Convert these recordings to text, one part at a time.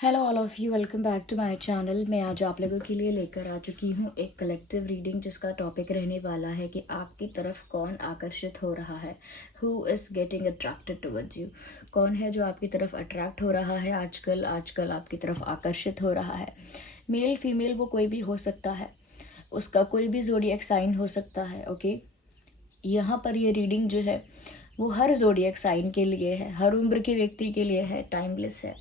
Hello all of you, welcome back to my channel. मैं आज आप लोगों के लिए लेकर आ चुकी हूँ एक कलेक्टिव रीडिंग जिसका टॉपिक रहने वाला है कि आपकी तरफ कौन आकर्षित हो रहा है। Who is getting attracted towards you. कौन है जो आपकी तरफ अट्रैक्ट हो रहा है आजकल आपकी तरफ आकर्षित हो रहा है। मेल फीमेल वो कोई भी हो सकता है, उसका कोई भी ज़ोडिएक साइन हो सकता है। ओके, यहाँ पर ये रीडिंग जो है वो हर ज़ोडिएक साइन के लिए है, हर उम्र के व्यक्ति के लिए है, टाइमलेस है।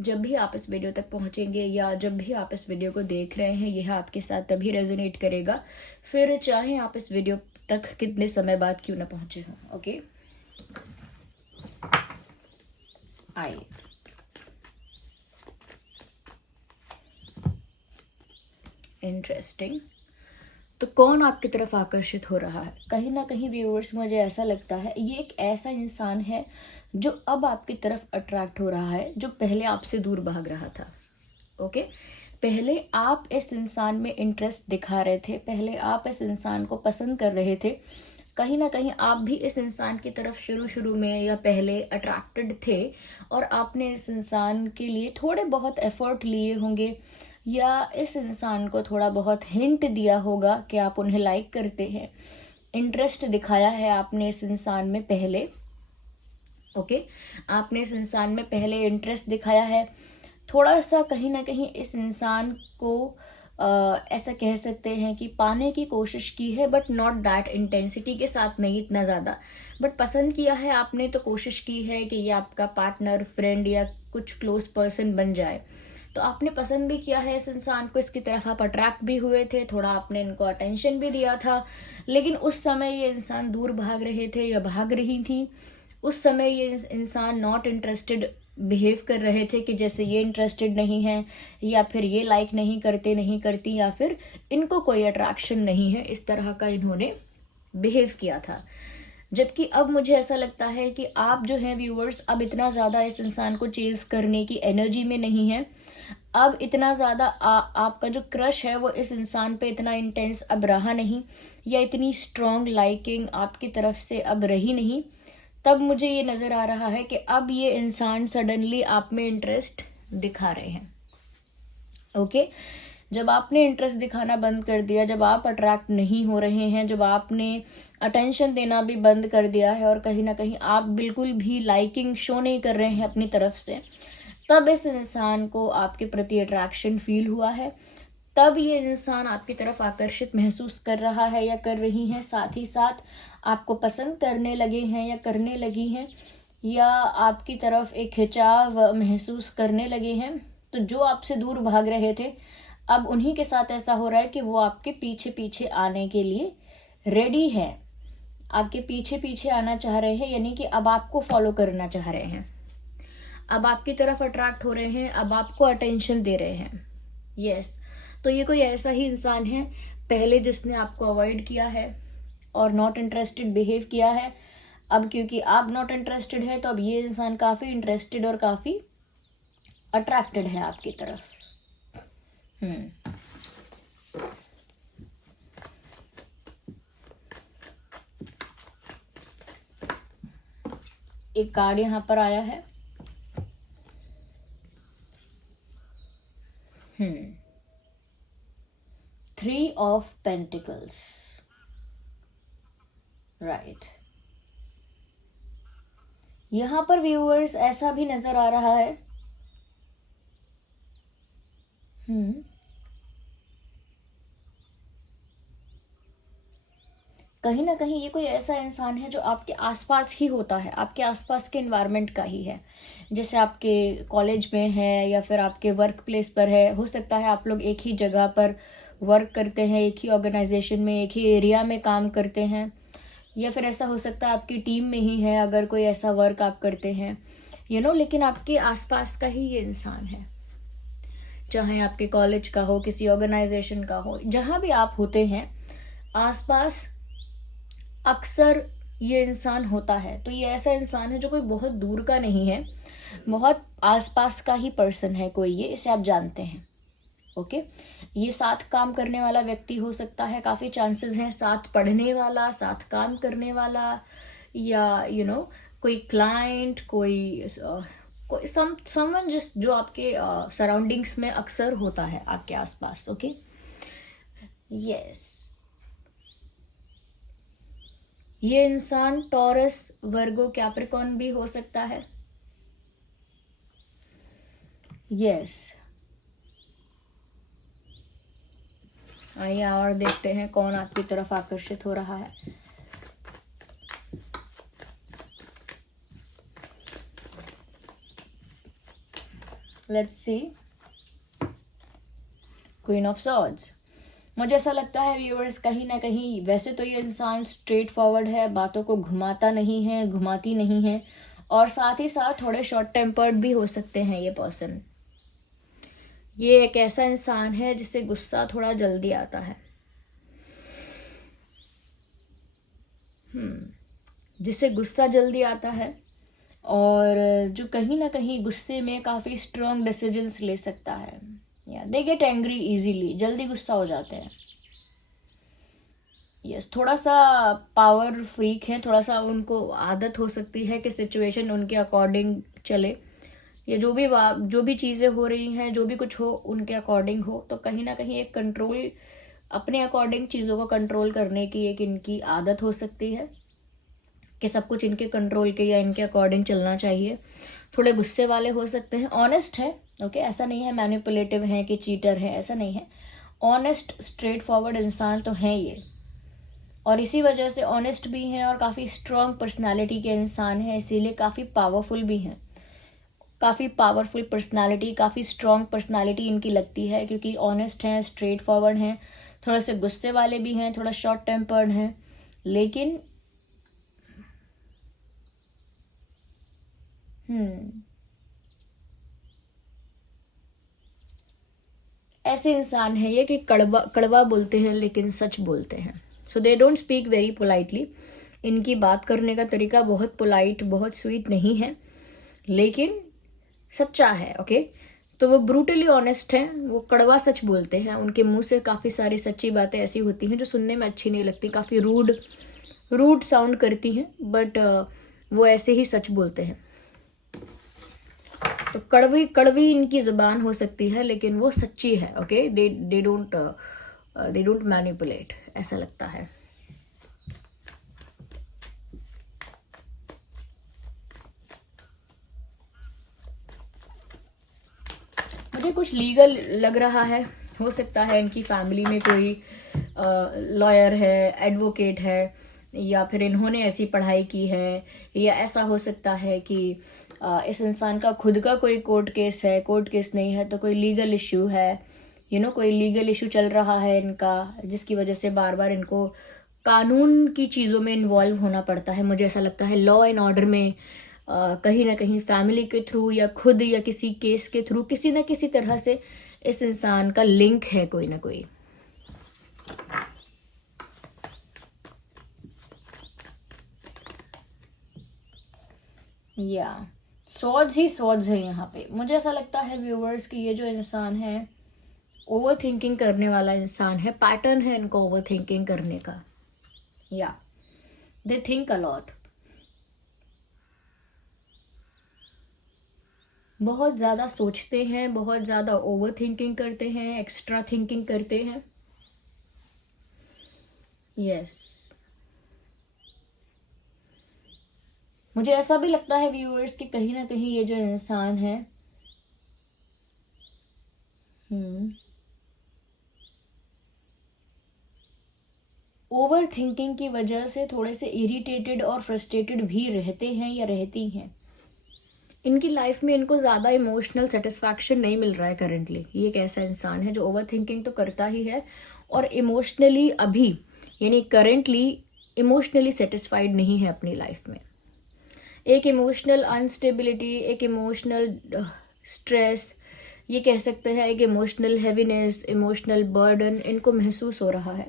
जब भी आप इस वीडियो तक पहुंचेंगे या जब भी आप इस वीडियो को देख रहे हैं, यह आपके साथ तभी रेजोनेट करेगा, फिर चाहे आप इस वीडियो तक कितने समय बाद क्यों ना पहुंचे हों। ओके, आइए इंटरेस्टिंग। तो कौन आपकी तरफ आकर्षित हो रहा है? कहीं ना कहीं व्यूअर्स, मुझे ऐसा लगता है ये एक ऐसा इंसान है जो अब आपकी तरफ अट्रैक्ट हो रहा है, जो पहले आपसे दूर भाग रहा था। ओके, पहले आप इस इंसान में इंटरेस्ट दिखा रहे थे, पहले आप इस इंसान को पसंद कर रहे थे। कहीं ना कहीं आप भी इस इंसान की तरफ शुरू में या पहले अट्रैक्टेड थे और आपने इस इंसान के लिए थोड़े बहुत एफर्ट लिए होंगे या इस इंसान को थोड़ा बहुत हिंट दिया होगा कि आप उन्हें लाइक करते हैं। इंटरेस्ट दिखाया है आपने इस इंसान में पहले। ओके, आपने इस इंसान में पहले इंटरेस्ट दिखाया है, थोड़ा सा कहीं ना कहीं इस इंसान को ऐसा कह सकते हैं कि पाने की कोशिश की है, बट नॉट दैट इंटेंसिटी के साथ नहीं, इतना ज़्यादा, बट पसंद किया है आपने। तो कोशिश की है कि ये आपका पार्टनर, फ्रेंड या कुछ क्लोज पर्सन बन जाए। तो आपने पसंद भी किया है इस इंसान को, इसकी तरफ आप अट्रैक्ट भी हुए थे, थोड़ा आपने इनको अटेंशन भी दिया था। लेकिन उस समय ये इंसान दूर भाग रहे थे या भाग रही थी। उस समय ये इंसान नॉट इंटरेस्टेड बिहेव कर रहे थे कि जैसे ये इंटरेस्टेड नहीं है, या फिर ये लाइक नहीं करते, नहीं करती, या फिर इनको कोई अट्रैक्शन नहीं है, इस तरह का इन्होंने बिहेव किया था। जबकि अब मुझे ऐसा लगता है कि आप जो हैं व्यूअर्स, अब इतना ज़्यादा इस इंसान को चेज करने की एनर्जी में नहीं है। अब इतना ज़्यादा आपका जो क्रश है वो इस इंसान पे इतना इंटेंस अब रहा नहीं, या इतनी स्ट्रॉन्ग लाइकिंग आपकी तरफ से अब रही नहीं। तब मुझे ये नज़र आ रहा है कि अब ये इंसान सडनली आप में इंटरेस्ट दिखा रहे हैं। ओके, जब आपने इंटरेस्ट दिखाना बंद कर दिया, जब आप अट्रैक्ट नहीं हो रहे हैं, जब आपने अटेंशन देना भी बंद कर दिया है और कहीं ना कहीं आप बिल्कुल भी लाइकिंग शो नहीं कर रहे हैं अपनी तरफ से, तब इस इंसान को आपके प्रति अट्रैक्शन फील हुआ है। तब ये इंसान आपकी तरफ आकर्षित महसूस कर रहा है या कर रही हैं, साथ ही साथ आपको पसंद करने लगे हैं या करने लगी हैं, या आपकी तरफ एक खिंचाव महसूस करने लगे हैं। तो जो आपसे दूर भाग रहे थे, अब उन्हीं के साथ ऐसा हो रहा है कि वो आपके पीछे पीछे आने के लिए रेडी हैं, आपके पीछे पीछे आना चाह रहे हैं, यानी कि अब आपको फॉलो करना चाह रहे हैं, अब आपकी तरफ अट्रैक्ट हो रहे हैं, अब आपको अटेंशन दे रहे हैं। यस, तो ये कोई ऐसा ही इंसान है पहले जिसने आपको अवॉइड किया है और नॉट इंटरेस्टेड बिहेव किया है। अब क्योंकि आप नॉट इंटरेस्टेड है, तो अब ये इंसान काफ़ी इंटरेस्टेड और काफ़ी अट्रैक्टेड है आपकी तरफ। एक कार्ड यहाँ पर आया है। Three of pentacles, right. यहां पर व्यूअर्स ऐसा भी नजर आ रहा है, कहीं ना कहीं ये कोई ऐसा इंसान है जो आपके आसपास ही होता है, आपके आसपास के एनवायरनमेंट का ही है। जैसे आपके कॉलेज में है या फिर आपके वर्क प्लेस पर है, हो सकता है आप लोग एक ही जगह पर वर्क करते हैं, एक ही ऑर्गेनाइजेशन में, एक ही एरिया में काम करते हैं, या फिर ऐसा हो सकता है आपकी टीम में ही है अगर कोई ऐसा वर्क आप करते हैं, लेकिन आपके आसपास का ही ये इंसान है। चाहे आपके कॉलेज का हो, किसी ऑर्गेनाइजेशन का हो, जहाँ भी आप होते हैं, आसपास अक्सर ये इंसान होता है। तो ये ऐसा इंसान है जो कोई बहुत दूर का नहीं है, बहुत आसपास का ही पर्सन है कोई, ये इसे आप जानते हैं। ओके, ये साथ काम करने वाला व्यक्ति हो सकता है, काफ़ी चांसेस हैं, साथ पढ़ने वाला, साथ काम करने वाला, या कोई क्लाइंट, कोई कोई समवन जिस जो आपके सराउंडिंग्स में अक्सर होता है आपके आसपास। ओके, यस, ये इंसान टॉरस, वर्गो, कैप्रिकॉर्न भी हो सकता है। यस, आइए और देखते हैं कौन आपकी तरफ आकर्षित हो रहा है। Let's see, queen of swords. मुझे ऐसा लगता है व्यूअर्स, कहीं ना कहीं वैसे तो ये इंसान स्ट्रेट फॉरवर्ड है, बातों को घुमाता नहीं है, घुमाती नहीं है, और साथ ही साथ थोड़े शॉर्ट टेम्पर्ड भी हो सकते हैं ये पर्सन। ये एक ऐसा इंसान है जिसे गुस्सा थोड़ा जल्दी आता है, जिसे गुस्सा जल्दी आता है, और जो कहीं ना कहीं गुस्से में काफ़ी स्ट्रॉन्ग डिसीजंस ले सकता है, या दे गेट एंग्री इजीली, जल्दी गुस्सा हो जाते हैं। यस, थोड़ा सा पावर फ्रीक है, थोड़ा सा उनको आदत हो सकती है कि सिचुएशन उनके अकॉर्डिंग चले, या जो भी चीज़ें हो रही हैं, जो भी कुछ हो उनके अकॉर्डिंग हो। तो कहीं ना कहीं एक कंट्रोल, अपने अकॉर्डिंग चीज़ों को कंट्रोल करने की एक इनकी आदत हो सकती है कि सब कुछ इनके कंट्रोल के या इनके अकॉर्डिंग चलना चाहिए। थोड़े गुस्से वाले हो सकते हैं, ऑनेस्ट है। ओके, ऐसा नहीं है मैनिपुलेटिव है कि चीटर है, ऐसा नहीं है। ऑनेस्ट स्ट्रेट फॉरवर्ड इंसान तो हैं ये, और इसी वजह से ऑनेस्ट भी हैं और काफ़ी स्ट्रॉन्ग पर्सनालिटी के इंसान हैं, इसीलिए काफ़ी पावरफुल भी हैं। काफ़ी पावरफुल पर्सनालिटी, काफ़ी स्ट्रॉन्ग पर्सनालिटी इनकी लगती है, क्योंकि ऑनेस्ट हैं, स्ट्रेट फॉरवर्ड हैं, थोड़े से गुस्से वाले भी हैं, थोड़ा शॉर्ट टेम्पर्ड हैं, लेकिन ऐसे इंसान है ये कि कड़वा कड़वा बोलते हैं लेकिन सच बोलते हैं। So they don't speak very politely. इनकी बात करने का तरीका बहुत पोलाइट, बहुत स्वीट नहीं है, लेकिन सच्चा है। ओके, तो वो ब्रूटली ऑनेस्ट हैं, वो कड़वा सच बोलते हैं। उनके मुंह से काफ़ी सारी सच्ची बातें ऐसी होती हैं जो सुनने में अच्छी नहीं लगती, काफ़ी रूड साउंड करती हैं, बट वो ऐसे ही सच बोलते हैं। तो कड़वी इनकी ज़बान हो सकती है, लेकिन वो सच्ची है। ओके, दे डोंट मैनिपुलेट, ऐसा लगता है। मुझे कुछ लीगल लग रहा है, हो सकता है इनकी फैमिली में कोई लॉयर है, एडवोकेट है, या फिर इन्होंने ऐसी पढ़ाई की है, या ऐसा हो सकता है कि इस इंसान का खुद का कोई कोर्ट केस है, कोर्ट केस नहीं है तो कोई लीगल इश्यू है, कोई लीगल इशू चल रहा है इनका, जिसकी वजह से बार बार इनको कानून की चीज़ों में इन्वॉल्व होना पड़ता है। मुझे ऐसा लगता है लॉ एंड ऑर्डर में कहीं ना कहीं फैमिली के थ्रू या खुद या किसी केस के थ्रू किसी न किसी तरह से इस इंसान का लिंक है, कोई ना कोई। या सॉर्ड्स ही सॉर्ड्स है यहाँ पे। मुझे ऐसा लगता है व्यूवर्स कि ये जो इंसान है ओवर थिंकिंग करने वाला इंसान है, पैटर्न है इनको ओवर थिंकिंग करने का। या दे थिंक अ लॉट, बहुत ज़्यादा सोचते हैं, बहुत ज़्यादा ओवर थिंकिंग करते हैं, एक्स्ट्रा थिंकिंग करते हैं। यस, मुझे ऐसा भी लगता है व्यूअर्स कि कहीं ना कहीं ये जो इंसान है ओवर थिंकिंग की वजह से थोड़े से इरिटेटेड और फ्रस्ट्रेटेड भी रहते हैं या रहती हैं। इनकी लाइफ में इनको ज़्यादा इमोशनल सेटिस्फैक्शन नहीं मिल रहा है करेंटली। ये एक ऐसा इंसान है जो ओवर थिंकिंग तो करता ही है और इमोशनली अभी यानी करेंटली इमोशनली सेटिस्फाइड नहीं है अपनी लाइफ में। एक इमोशनल अनस्टेबिलिटी, एक इमोशनल स्ट्रेस, ये कह सकते हैं एक इमोशनल हैवीनेस, इमोशनल बर्डन इनको महसूस हो रहा है,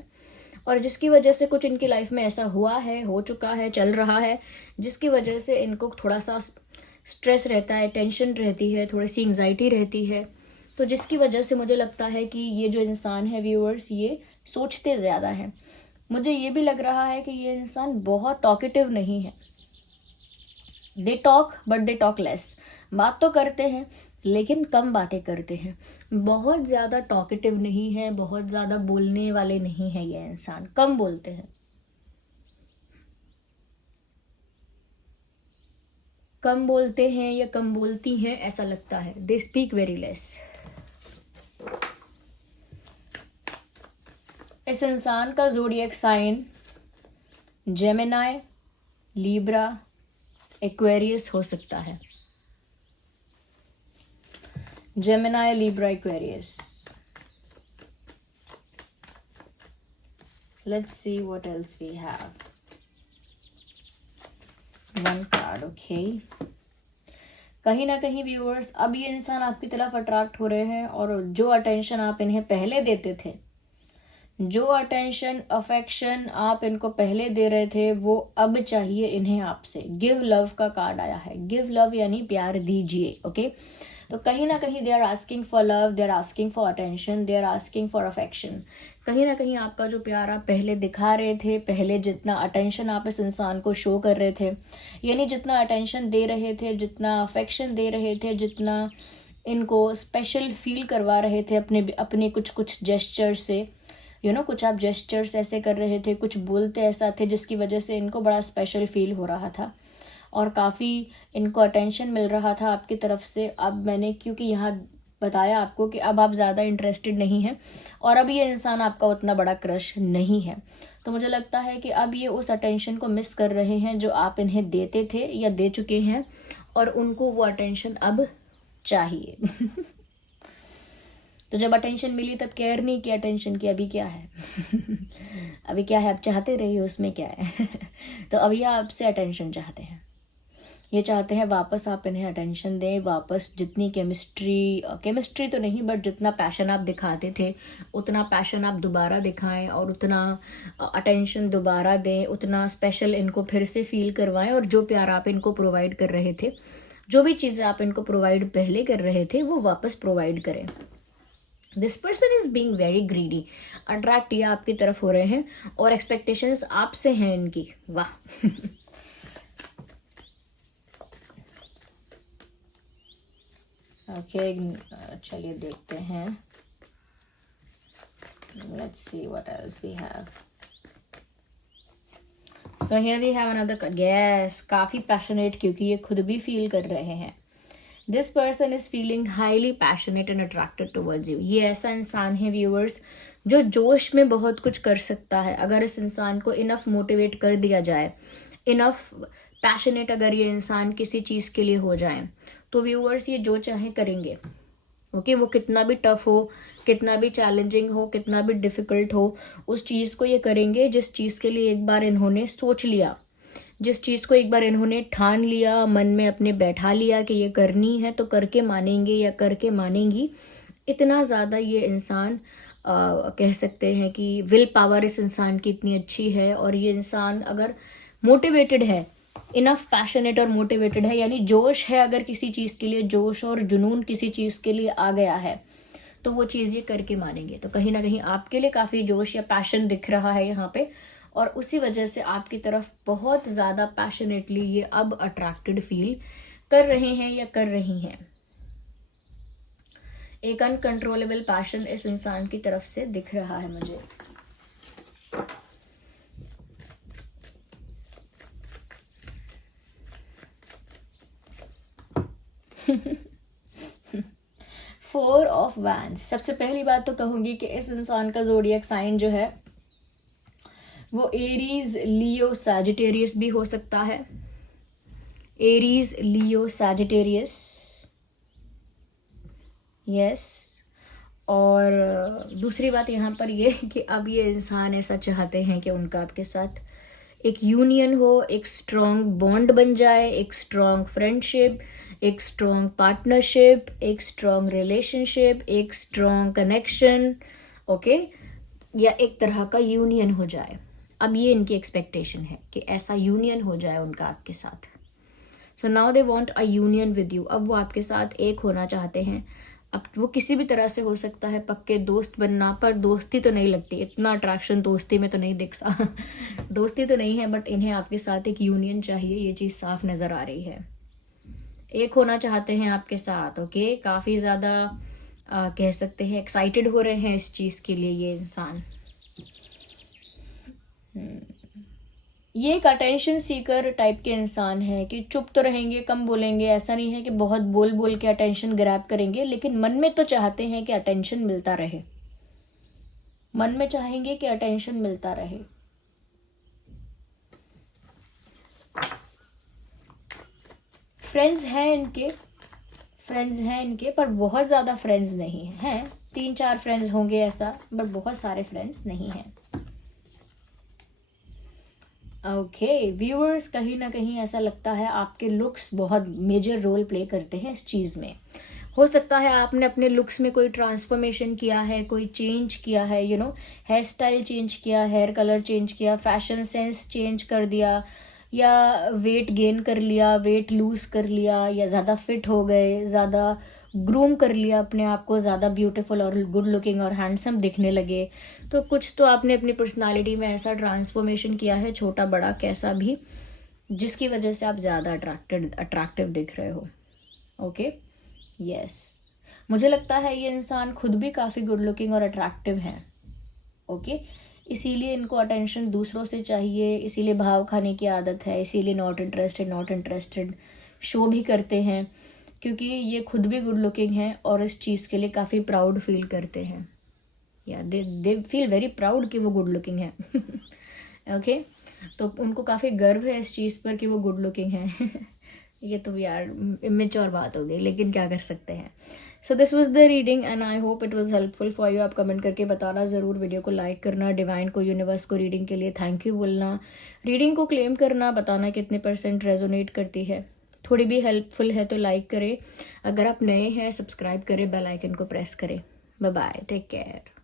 और जिसकी वजह से कुछ इनकी लाइफ में ऐसा हुआ है, हो चुका है, चल रहा है, जिसकी वजह से इनको थोड़ा सा स्ट्रेस रहता है, टेंशन रहती है, थोड़ी सी एंग्जाइटी रहती है। तो जिसकी वजह से मुझे लगता है कि ये जो इंसान है व्यूअर्स, ये सोचते ज़्यादा हैं। मुझे ये भी लग रहा है कि ये इंसान बहुत टॉकेटिव नहीं है, they talk but they talk less. बात तो करते हैं लेकिन कम बातें करते हैं। बहुत ज़्यादा टॉकेटिव नहीं है, बहुत ज़्यादा बोलने वाले नहीं है ये इंसान, कम बोलते हैं। कम बोलते हैं या कम बोलती हैं ऐसा लगता है। They speak very less. इस इंसान का zodiac sign Gemini, Libra, Aquarius हो सकता है। Gemini, Libra, Aquarius. Let's see what else we have. One card, okay. कहीं ना कहीं व्यूअर्स अब ये इंसान आपकी तरफ अट्रैक्ट हो रहे हैं, और जो अटेंशन आप इन्हें पहले देते थे, जो अटेंशन अफेक्शन आप इनको पहले दे रहे थे, वो अब चाहिए इन्हें आपसे। गिव लव का कार्ड आया है। गिव लव यानी प्यार दीजिए, ओके। तो कहीं ना कहीं they are asking for love, they are asking for attention, they are asking for affection. कहीं ना कहीं आपका जो प्यार आप पहले दिखा रहे थे, पहले जितना अटेंशन आप इस इंसान को शो कर रहे थे, यानी जितना अटेंशन दे रहे थे, जितना अफेक्शन दे रहे थे, जितना इनको स्पेशल फील करवा रहे थे अपने अपने कुछ कुछ जेस्चर से, कुछ आप जेस्चर्स ऐसे कर रहे थे, कुछ बोलते ऐसा थे जिसकी वजह से इनको बड़ा स्पेशल फील हो रहा था और काफ़ी इनको अटेंशन मिल रहा था आपकी तरफ से। अब मैंने क्योंकि यहाँ बताया आपको कि अब आप ज़्यादा इंटरेस्टेड नहीं हैं और अब ये इंसान आपका उतना बड़ा क्रश नहीं है, तो मुझे लगता है कि अब ये उस अटेंशन को मिस कर रहे हैं जो आप इन्हें देते थे या दे चुके हैं, और उनको वो अटेंशन अब चाहिए। तो जब अटेंशन मिली तब केयर नहीं किया अटेंशन की, अभी क्या है? अभी क्या है? आप चाहते रहिए, उसमें क्या है? तो अभी आपसे अटेंशन चाहते हैं, ये चाहते हैं वापस आप इन्हें अटेंशन दें, वापस जितनी केमिस्ट्री तो नहीं बट जितना पैशन आप दिखाते थे उतना पैशन आप दोबारा दिखाएं और उतना अटेंशन दोबारा दें, उतना स्पेशल इनको फिर से फील करवाएं, और जो प्यार आप इनको प्रोवाइड कर रहे थे, जो भी चीज़ें आप इनको प्रोवाइड पहले कर रहे थे, वो वापस प्रोवाइड करें। This person is being very greedy. Attract ये आपकी तरफ हो रहे हैं और एक्सपेक्टेशंस आपसे हैं इनकी। वाह। ओके, चलिए देखते हैं। Let's see what else we have. So here we have another card. Yes, काफ़ी पैशनेट, क्योंकि ये खुद भी फील कर रहे हैं। This person is feeling highly passionate and attracted towards you. ये ऐसा इंसान है व्यूअर्स जो जोश में बहुत कुछ कर सकता है अगर इस इंसान को इनफ मोटिवेट कर दिया जाए, इनफ पैशनेट अगर ये इंसान किसी चीज़ के लिए हो जाए, तो व्यूअर्स ये जो चाहे करेंगे। ओके, वो कितना भी टफ हो, कितना भी चैलेंजिंग हो, कितना भी डिफिकल्ट हो, उस चीज़ को ये करेंगे जिस चीज़ के लिए एक बार इन्होंने सोच लिया, जिस चीज़ को एक बार इन्होंने ठान लिया, मन में अपने बैठा लिया कि ये करनी है, तो करके मानेंगे या करके मानेंगी। इतना ज़्यादा ये इंसान कह सकते हैं कि विल पावर इस इंसान की इतनी अच्छी है, और ये इंसान अगर मोटिवेटेड है, इनफ पैशनेट और मोटिवेटेड है, यानी जोश है, अगर किसी चीज़ के लिए जोश और जुनून किसी चीज़ के लिए आ गया है, तो वो चीज़ ये करके मानेंगे। तो कहीं ना कहीं आपके लिए काफ़ी जोश या पैशन दिख रहा है यहाँ पे, और उसी वजह से आपकी तरफ बहुत ज़्यादा पैशनेटली ये अब अट्रैक्टेड फील कर रहे हैं या कर रही हैं। एक अनकंट्रोलेबल पैशन इस इंसान की तरफ से दिख रहा है मुझे। Four of wands. सबसे पहली बात तो कहूँगी कि इस इंसान का ज़ोडिएक साइन जो है वो एरीज, लियो, सैजिटेरियस भी हो सकता है। एरीज, लियो, सैजिटेरियस, यस। और दूसरी बात यहाँ पर ये कि अब ये इंसान ऐसा चाहते हैं कि उनका आपके साथ एक यूनियन हो, एक स्ट्रॉन्ग बॉन्ड बन जाए, एक स्ट्रॉन्ग फ्रेंडशिप, एक स्ट्रॉन्ग पार्टनरशिप, एक स्ट्रॉन्ग रिलेशनशिप, एक स्ट्रॉन्ग कनेक्शन, ओके, या एक तरह का यूनियन हो जाए। अब ये इनकी एक्सपेक्टेशन है कि ऐसा यूनियन हो जाए उनका आपके साथ। So now they want a union with you. अब वो आपके साथ एक होना चाहते हैं, अब वो किसी भी तरह से हो सकता है, पक्के दोस्त बनना, पर दोस्ती तो नहीं लगती, इतना अट्रैक्शन दोस्ती में तो नहीं दिखता दोस्ती तो नहीं है, बट इन्हें आपके साथ एक यूनियन चाहिए, ये चीज़ साफ नज़र आ रही है। एक होना चाहते हैं आपके साथ, ओके, काफ़ी ज़्यादा कह सकते हैं एक्साइटेड हो रहे हैं इस चीज़ के लिए ये इंसान। ये एक अटेंशन सीकर टाइप के इंसान है कि चुप तो रहेंगे, कम बोलेंगे, ऐसा नहीं है कि बहुत बोल बोल के अटेंशन ग्रैब करेंगे, लेकिन मन में तो चाहते हैं कि अटेंशन मिलता रहे, मन में चाहेंगे कि अटेंशन मिलता रहे। फ्रेंड्स हैं इनके, पर बहुत ज़्यादा फ्रेंड्स नहीं हैं, 3-4 फ्रेंड्स होंगे ऐसा, बट बहुत सारे फ्रेंड्स नहीं हैं। ओके व्यूअर्स, कहीं ना कहीं ऐसा लगता है आपके लुक्स बहुत मेजर रोल प्ले करते हैं इस चीज़ में। हो सकता है आपने अपने लुक्स में कोई ट्रांसफॉर्मेशन किया है, कोई चेंज किया है, हेयर स्टाइल चेंज किया, हेयर कलर चेंज किया, फैशन सेंस चेंज कर दिया, या वेट गेन कर लिया, वेट लूज कर लिया, या ज़्यादा फिट हो गए, ज़्यादा ग्रूम कर लिया अपने आप को, ज़्यादा ब्यूटीफुल और गुड लुकिंग और हैंडसम दिखने लगे। तो कुछ तो आपने अपनी पर्सनालिटी में ऐसा ट्रांसफॉर्मेशन किया है, छोटा बड़ा कैसा भी, जिसकी वजह से आप ज़्यादा अट्रैक्टिव दिख रहे हो। ओके यस, मुझे लगता है ये इंसान खुद भी काफ़ी गुड लुकिंग और अट्रैक्टिव हैं। ओके इसीलिए इनको अटेंशन दूसरों से चाहिए, इसीलिए भाव खाने की आदत है, इसीलिए नॉट इंटरेस्टेड शो भी करते हैं, क्योंकि ये खुद भी गुड लुकिंग हैं और इस चीज़ के लिए काफ़ी प्राउड फील करते हैं, या दे फील वेरी प्राउड कि वो गुड लुकिंग है ओके तो उनको काफ़ी गर्व है इस चीज़ पर कि वो गुड लुकिंग है ये तो यार इमेच्योर बात हो गई, लेकिन क्या कर सकते हैं। So this was the reading and I hope it was helpful for you. आप कमेंट करके बताना ज़रूर, वीडियो को लाइक करना, डिवाइन को, यूनिवर्स को रीडिंग के लिए थैंक यू बोलना, रीडिंग को क्लेम करना, बताना कितने % रेजोनेट करती है। थोड़ी भी हेल्पफुल है तो लाइक करें, अगर आप नए हैं सब्सक्राइब करें, बेल आइकन को प्रेस करें। Bye bye, take care.